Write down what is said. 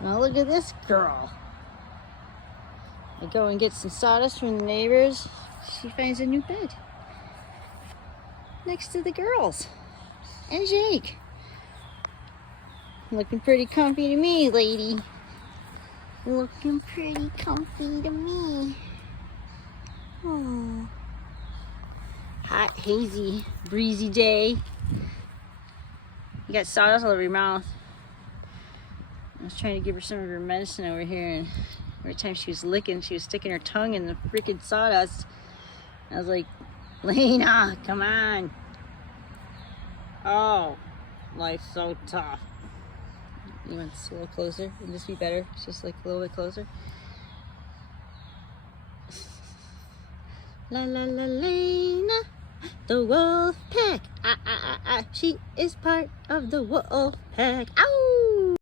Now look at this girl. I go and get some sawdust from the neighbors. She finds a new bed next to the girls and Jake. Looking pretty comfy to me, lady. Looking pretty comfy to me. Oh. Hot, hazy, breezy day. You got sawdust all over your mouth. I was trying to give her some of her medicine over here, and every time she was licking, she was sticking her tongue in the freaking sawdust. I was like, Lena, come on. Oh, life's so tough. You want this a little closer? Would this be better? Just like a little bit closer. La la la Lena, the wolf pack. She is part of the wolf pack. Ow!